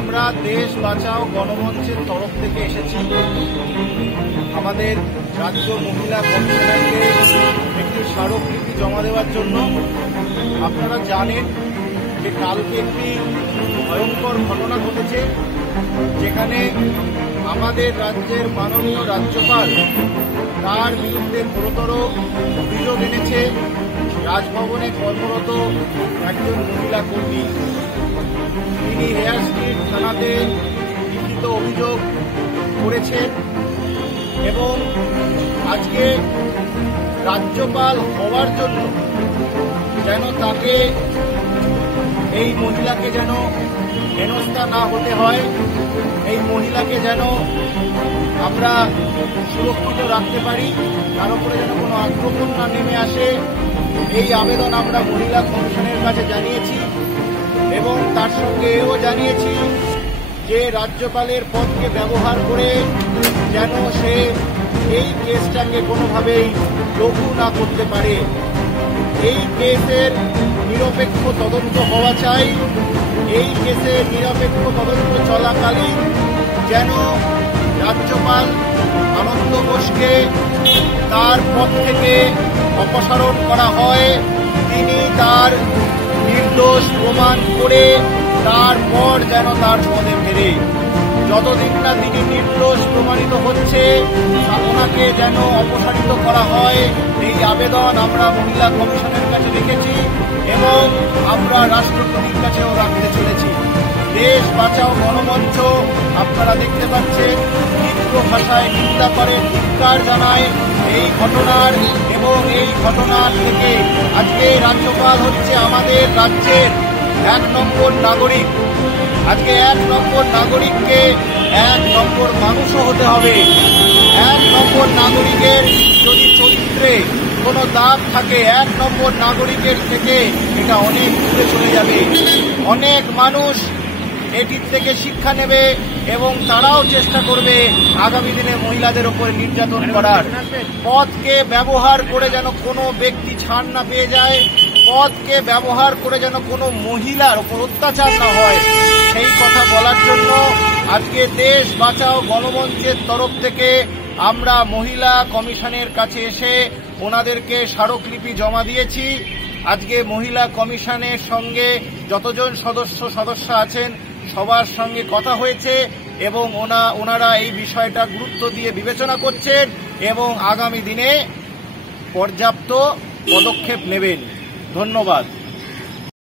আমরা দেশ বাঁচাও গণমঞ্চের তরফ থেকে এসেছি আমাদের রাজ্য মহিলা কমিশনারকে একটি স্মারকলিপি জমা দেওয়ার জন্য। আপনারা জানেন যে কালকে একটি ভয়ঙ্কর ঘটনা ঘটেছে, যেখানে আমাদের রাজ্যের মাননীয় রাজ্যপাল তার বিরুদ্ধে গুরুতর অভিযোগ এনেছে রাজভবনে কর্মরত একজন মহিলা কর্মী। তিনি হেয়ার স্ট্রিট থানাতে লিখিত অভিযোগ করেছেন এবং আজকে রাজ্যপাল হওয়ার জন্য যেন তাকে এই মহিলাকে যেন হেনস্থা না হতে হয়, এই মহিলাকে যেন আমরা সুরক্ষিত রাখতে পারি, তার উপরে যেন কোনো আক্রমণ না নেমে আসে, এই আবেদন আমরা মহিলা কমিশনের কাছে জানিয়েছি এবং তার সঙ্গে এও জানিয়েছি যে রাজ্যপালের পদকে ব্যবহার করে যেন সে এই কেসটাকে কোনোভাবেই লঘু না করতে পারে। এই কেসের নিরপেক্ষ তদন্ত হওয়া চাই। এই কেসের নিরপেক্ষ তদন্ত চলাকালীন যেন রাজ্যপাল আনন্দ বোসকে তার পদ থেকে অপসারণ করা হয়, তিনি তার নির্দোষ প্রমাণ করে তারপর যেন তার পদে ফেরে। যতদিন না তিনি নির্দোষ প্রমাণিত হচ্ছে ওনাকে যেন অপসারিত করা হয়, এই আবেদন আমরা মহিলা কমিশনের কাছে রেখেছি এবং আমরা রাষ্ট্রপতির কাছেও রাখতে চলেছি। দেশ বাঁচাও গণমঞ্চ আপনারা দেখতে পাচ্ছেন তীব্র ভাষায় নিন্দা করে, ধিক্কার জানায় এই ঘটনার এবং এই ঘটনার থেকে আজকে রাজ্যপাল হচ্ছে আমাদের রাজ্যের 1 নম্বর নাগরিক। আজকে 1 নম্বর নাগরিককে 1 নম্বর মানুষও হতে হবে। 1 নম্বর নাগরিকের যদি চরিত্রে কোনো দাগ থাকে 1 নম্বর নাগরিকের থেকে এটা অনেক দূরে চলে যাবে। অনেক মানুষ এটির থেকে শিক্ষা নেবে এবং তারাও চেষ্টা করবে আগামী দিনে মহিলাদের উপরে নির্যাতন করার। পদকে ব্যবহার করে যেন কোনো ব্যক্তি ছাড় না পেয়ে যায়, পদকে ব্যবহার করে যেন কোনো মহিলার উপর অত্যাচার না হয়, সেই কথা বলার জন্য আজকে দেশ বাঁচাও গণমঞ্চের তরফ থেকে আমরা মহিলা কমিশনের কাছে এসে ওনাদেরকে স্মারকলিপি জমা দিয়েছি। আজকে মহিলা কমিশনের সঙ্গে যতজন সদস্য আছেন সবার সঙ্গে কথা হয়েছে এবং ওনারা এই বিষয়টা গুরুত্ব দিয়ে বিবেচনা করছেন এবং আগামী দিনে পর্যাপ্ত পদক্ষেপ নেবেন। ধন্যবাদ।